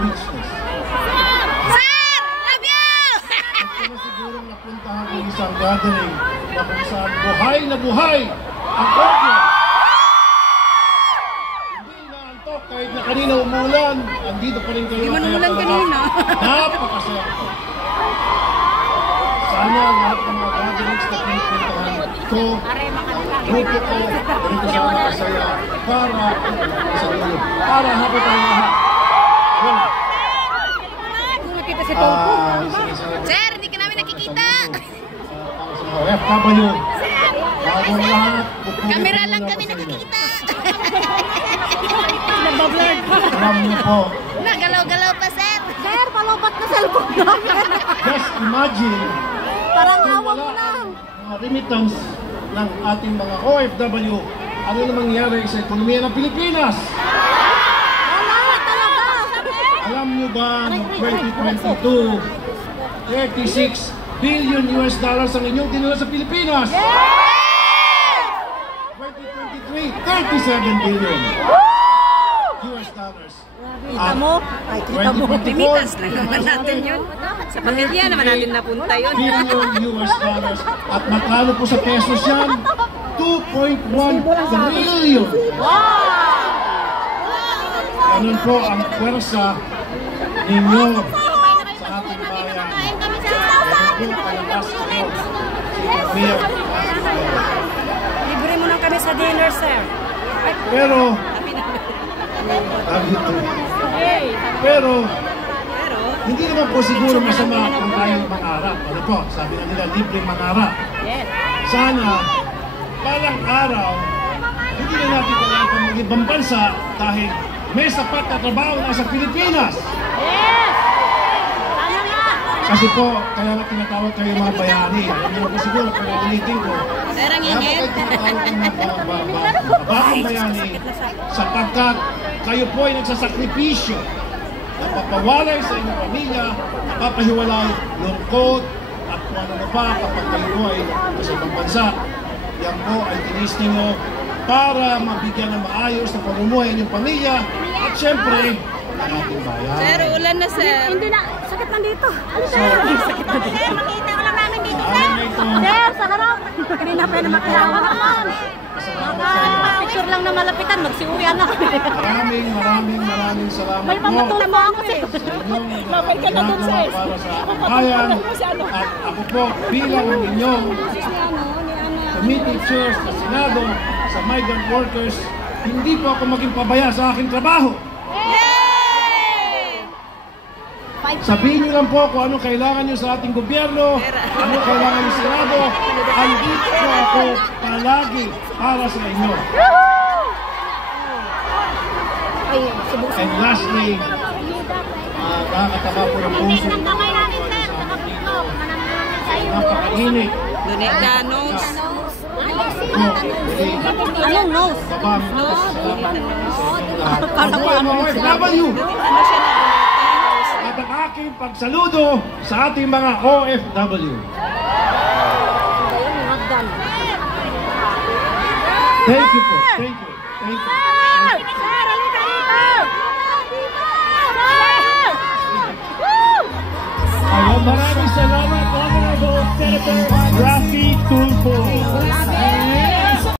speechless. Sir! Love you! Ito na sigurong napuntahan ng isang gathering na kung saan buhay na buhay ang audience. Hindi inaantok kahit na kanina umulan, andito pa rin kayo. Hindi man umulan kanina. Napakasaya ko. Sana lahat ng mga gatherings na pinupuntahan ko, grupo ko, ganito sana kasaya para sa inyo. Para habang tayo lahat. Kung nakita si Tolpo. Sir, hindi ka namin nakikita. OFW. Bagong lahat. Kamera lang kami nakikita. Alam niyo po. Nagalaw-galaw pa, sir. Sir, palobat na cellphone namin. Just imagine. Parang kung awang wala lang. mga remittance ng ating mga OFW, ano na mangyari sa ekonomiya ng Pilipinas? Wala talaga. Alam niyo ba noong 2022, 36 billion US dollars ang inyong dinala sa Pilipinas? 2023, 37 billion US dollars. Kita mo? Ay, kita mo. 2024, Limitas lang naman natin yun. Sa pamilya naman natin napunta yun. billion US dollars. At magkano po sa pesos yan? 2.1 trillion. Ganun po ang pwersa ninyo sa ating bayan. Ganun po kalakas ninyo sa ekonomiya ng ating bayan. Libre mo lang kami sa dinner, sir. Pero hindi naman po siguro masama kung tayong mangarap. Ano po, sabi na nila, libreng mangarap. Sana, palang araw, hindi na natin kailangan mag-ibang bansa dahil may sapat na trabaho na sa Pilipinas. Kasi po, kaya nga tinatawag kayo mga bayani. Alam niyo po siguro, kaya ulitin ko. Sir, ang Kaya po kayo tinatawag kayo mga bagong bayani sapagkat kayo po ay nagsasakripisyo. Napapawalay sa inyong pamilya, napapahiwalay, lungkot, at kung ano pa kapag kayo po ay nasa ibang bansa. Yan po ay tinis ninyo para mabigyan ng maayos na pamumuhay ng pamilya at syempre, ang ating bayan. Sir, ulan na, sir. Hindi na. Sakit na dito. Sakit na dito. Sir, makita ko lang namin dito, sir. Sir, sa harap. Kanina pa na makiyawa naman. Picture lang na malapitan. Magsiuyan na kami. Maraming salamat May pamatulong mo ako eh. Mabay ka na dun, sir. Para sa bayan. At ako po bilang inyong committee chairs sa Senado, sa migrant workers, hindi po ako maging pabaya sa aking trabaho. Sabihin niyo lang po kung anong kailangan niyo sa ating gobyerno, anong kailangan niyo sa Senado, andito po ako palagi para sa inyo. And lastly, nakakataba po ng puso. Napakainit. Donate ka, nose. Anong nose? OFW! At ang aking pagsaludo sa ating mga OFW. Thank you po. Thank you. Thank you. Maraming salamat, Honorable Senator Raffy Tulfo.